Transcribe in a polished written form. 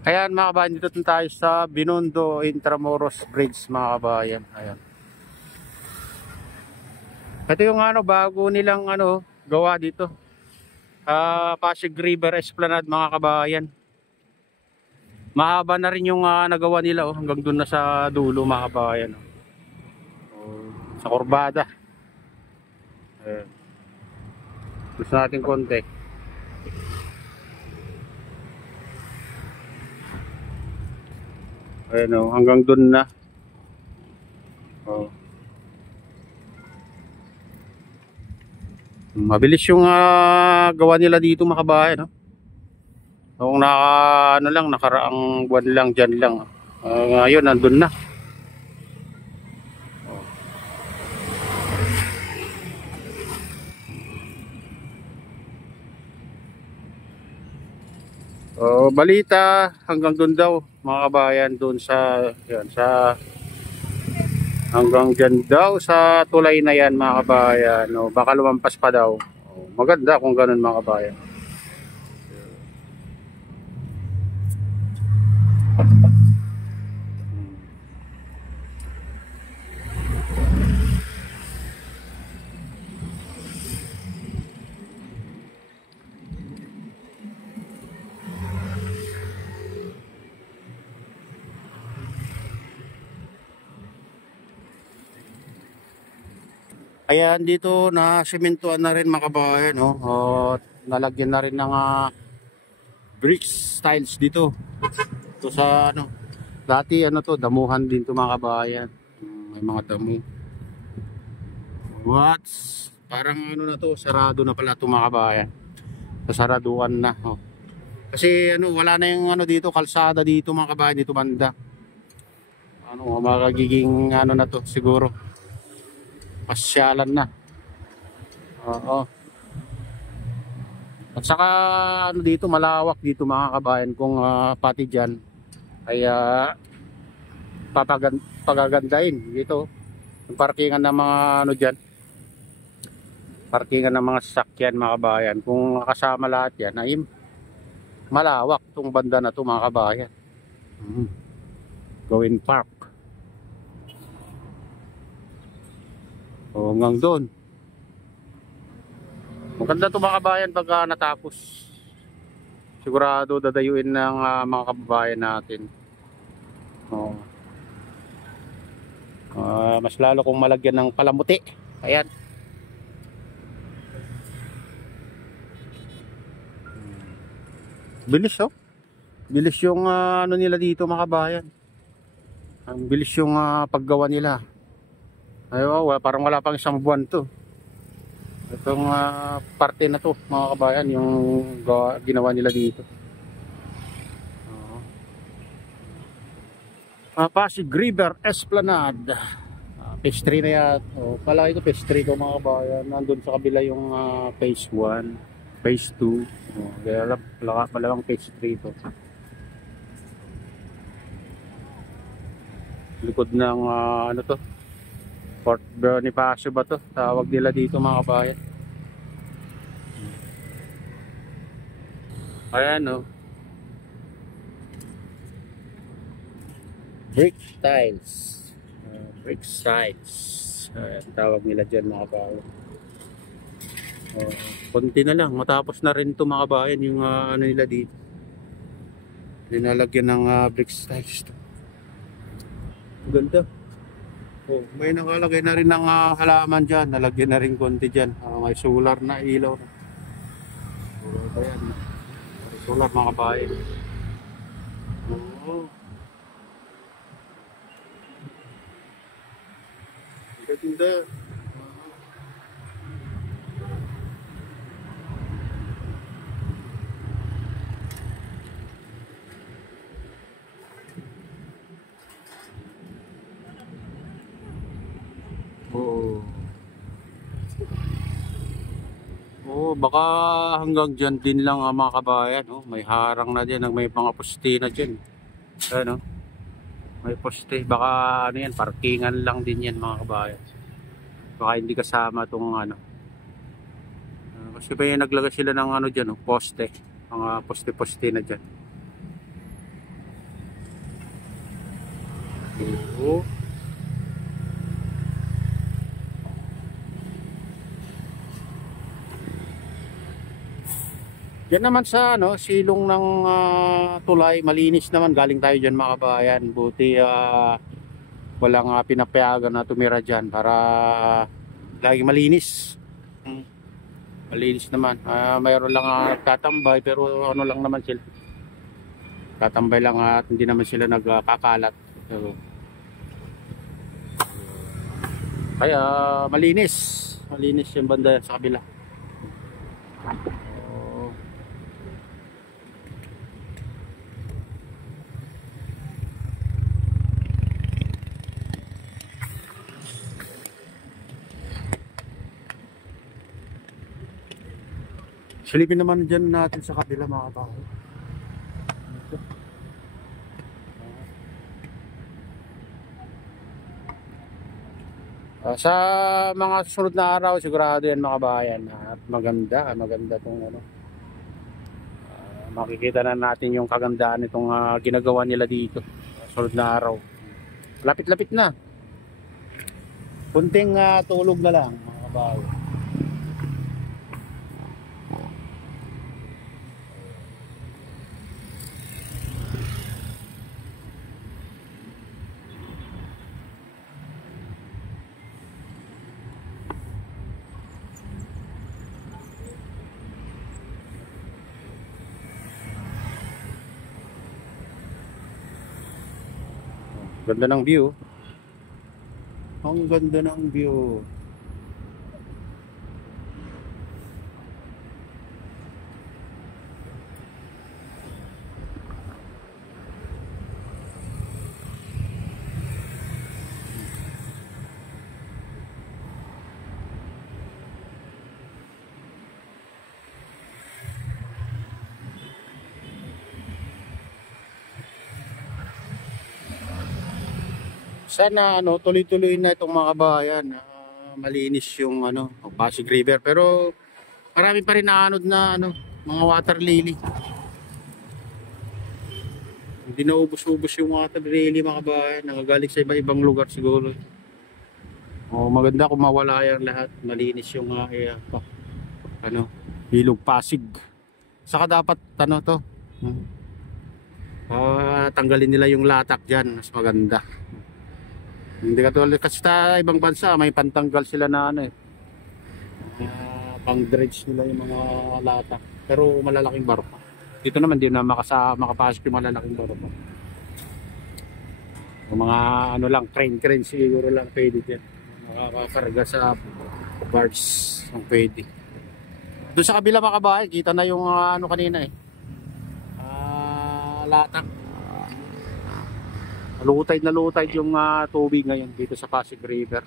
Ayan mga kabayan, dito tayo sa Binondo Intramuros Bridge mga kabayan. Ayan. Ito yung bago nilang gawa dito. Pasig River Esplanade mga kabayan. Mahaba na rin yung nagawa nila hanggang dun na sa dulo mga kabayan. Sa kurbada. Ayan. Gusto natin konti. Ayan hanggang dun na. Mabilis yung gawa nila dito mga kabayan. Noong nakaraang buwan lang dyan lang. Ngayon nandun na. Balita hanggang doon daw mga kabayan, doon sa hanggang dyan daw sa tulay na yan mga kabayan. Baka lumampas pa daw. Maganda kung ganun mga kabayan. Ayan, dito na sementuhan na rin mga kabayan, nalagyan na rin ng bricks tiles dito. Ito sa dati to, damuhan din to mga kabayan. May mga damo. Parang na to, sarado na pala to mga kabayan. Sasaraduan na. Kasi wala na yung dito, kalsada dito mga kabayan, dito banda. Magiging na to siguro. Pasyalan na. Oo. At saka dito malawak dito mga kabayan, kung pati diyan ay pagagandahin dito. Yung parkingan ng mga diyan. Parkingan ng mga sasakyan mga kabayan. Kung kasama lahat yan ay malawak tong banda na to mga kabayan. Gawin park. Hanggang doon. Maganda ito mga kabayan pagka natapos. Sigurado dadayuin ng mga kababayan natin. Mas lalo kung malagyan ng palamuti. Ayan. Bilis bilis yung nila dito mga kabayan. Ang bilis yung paggawa nila. Parang wala pang isang buwan to. Itong parte na to mga kabayan, yung ginawa nila dito. Pasig River Esplanade. Phase 3 na yan. Palagi ko phase 3 ko mga kabayan. Nandun sa kabila yung phase 1, phase 2. Kaya malamang phase 3 to. Likod ng to, Fort Bonifacio ba to? Tawag nila dito mga kabayan. Ayan brick tiles. Brick tiles. Ayan, tawag nila dyan mga kabayan. Konti na lang. Matapos na rin ito mga kabayan yung nila dito. Linalagyan ng brick tiles to. Ganda. May nakalagay na rin ng halaman dyan. Nalagyan na rin konti dyan. May solar na ilaw na. Ayan. May solar mga kabayan. Ganda. Baka hanggang dyan din lang mga kabayan. May harang na dyan, may mga poste na dyan. May poste. Baka yan, parkingan lang din yan mga kabayan. Baka hindi kasama itong kasi pa naglagay sila ng dyan, poste. Mga poste-poste na dyan. Oh. Yan naman sa ano, silong ng tulay, malinis naman. Galing tayo dyan mga kabayan. Buti walang pinapayagan na tumira dyan para lagi malinis. Malinis naman. Mayroon lang tatambay pero ano lang naman sila. Tatambay lang at hindi naman sila nagkakalat. So, kaya malinis. Malinis yung banda sa kabila. Silipin naman dyan natin sa kabila mga kabayan. Sa mga susunod na araw sigurado yan mga kabayan at maganda tong ano. Makikita na natin yung kagandaan nitong ginagawa nila dito sa susunod na araw. Lapit-lapit na. Kunting tulog na lang mga kabayan. Ganda ng view. Ang ganda ng view. Sana ano tuloy-tuloy na itong mga kabayan. Malinis yung ano, Pasig River pero marami pa rin naanod na ano, mga water lily. Hindi na ubos-ubos yung water lily mga kabayan, nagagaling sa iba-ibang lugar siguro. Maganda kung mawala yan lahat, malinis yung ano, Ilog Pasig. Saka dapat ano to, tanggalin nila yung latak diyan, mas maganda. Hindi katulad kasi sa ibang bansa may pantanggal sila na ano pang dredge nila yung mga latak pero malalaking barko. Dito naman din na makapasok yung malalaking barko. Yung mga ano lang crane siguro lang pwede din. Makakakarga sa barge ang pwede. Doon sa kabila mga kabahay kita na yung ano kanina latak. Lutay na lutay yung tubig ngayon dito sa Pasig River.